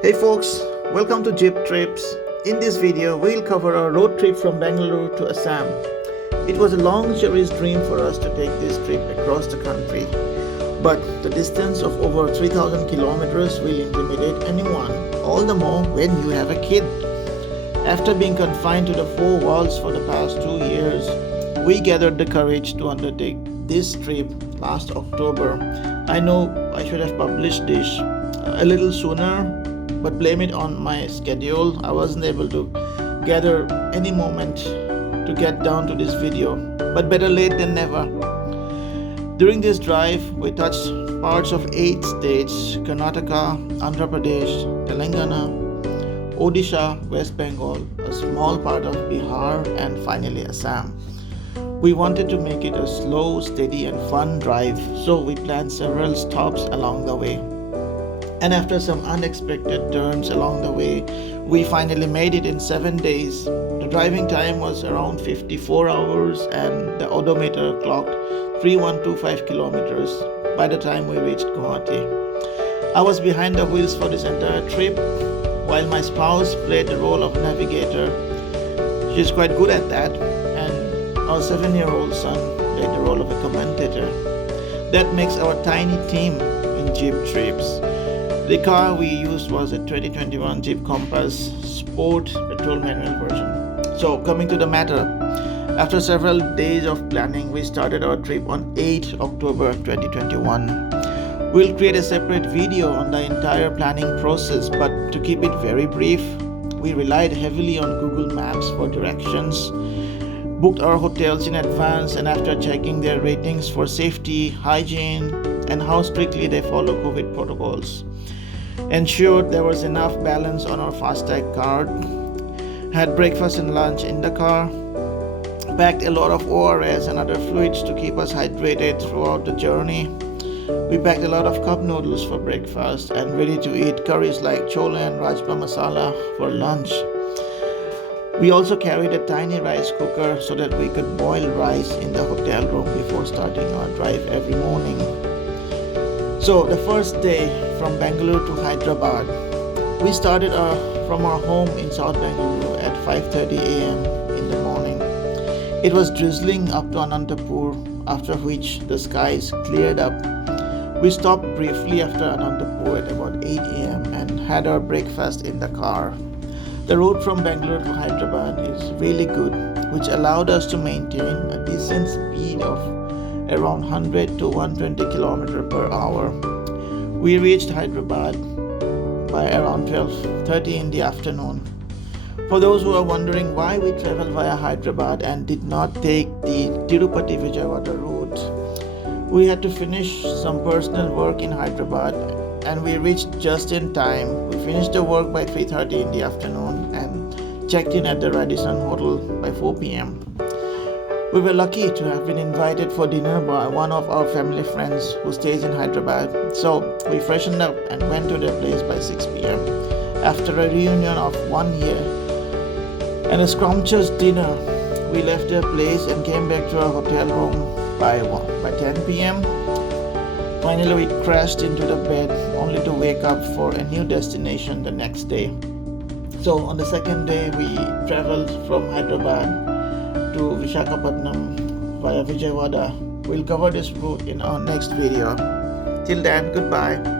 Hey folks, welcome to Jeep Trips. In this video, we'll cover our road trip from Bangalore to Assam. It was a long cherished dream for us to take this trip across the country, but the distance of over 3000 kilometers will intimidate anyone, all the more when you have a kid. After being confined to the four walls for the past 2 years, we gathered the courage to undertake this trip last October. I know I should have published this a little sooner, but blame it on my schedule. I wasn't able to gather any moment to get down to this video, but better late than never. During this drive, we touched parts of 8 states: Karnataka, Andhra Pradesh, Telangana, Odisha, West Bengal, a small part of Bihar, and finally Assam. We wanted to make it a slow, steady, and fun drive, so we planned several stops along the way. And after some unexpected turns along the way, we finally made it in 7 days. The driving time was around 54 hours and the odometer clocked 3125 kilometers by the time we reached Guwahati. I was behind the wheels for this entire trip, while my spouse played the role of navigator. She's quite good at that, and our 7-year-old son played the role of a commentator. That makes our tiny team in Jeep Trips. The car we used was a 2021 Jeep Compass Sport petrol manual version. So coming to the matter, after several days of planning, we started our trip on 8 October 2021. We'll create a separate video on the entire planning process, but to keep it very brief, we relied heavily on Google Maps for directions, booked our hotels in advance, and after checking their ratings for safety, hygiene, and how strictly they follow COVID protocols, ensured there was enough balance on our FASTag card, had breakfast and lunch in the car, packed a lot of ORS and other fluids to keep us hydrated throughout the journey. We packed a lot of cup noodles for breakfast and ready to eat curries like chole and rajma masala for lunch. We also carried a tiny rice cooker so that we could boil rice in the hotel room before starting our drive every morning. So the first day from Bangalore to Hyderabad, we started from our home in South Bangalore at 5:30 a.m. in the morning. It was drizzling up to Anantapur, after which the skies cleared up. We stopped briefly after Anantapur at about 8 a.m. and had our breakfast in the car. The road from Bangalore to Hyderabad is really good, which allowed us to maintain a decent speed of around 100 to 120 km per hour. We reached Hyderabad by around 12:30 in the afternoon. For those who are wondering why we traveled via Hyderabad and did not take the Tirupati Vijayawada route, we had to finish some personal work in Hyderabad and we reached just in time. We finished the work by 3:30 in the afternoon and checked in at the Radisson Hotel by 4 p.m. We were lucky to have been invited for dinner by one of our family friends who stays in Hyderabad. So we freshened up and went to their place by 6 p.m. After a reunion of 1 year and a scrumptious dinner, we left their place and came back to our hotel room by 10 p.m. Finally, we crashed into the bed only to wake up for a new destination the next day. So on the second day, we traveled from Hyderabad to Visakhapatnam via Vijayawada. We'll cover this route in our next video. Till then, goodbye.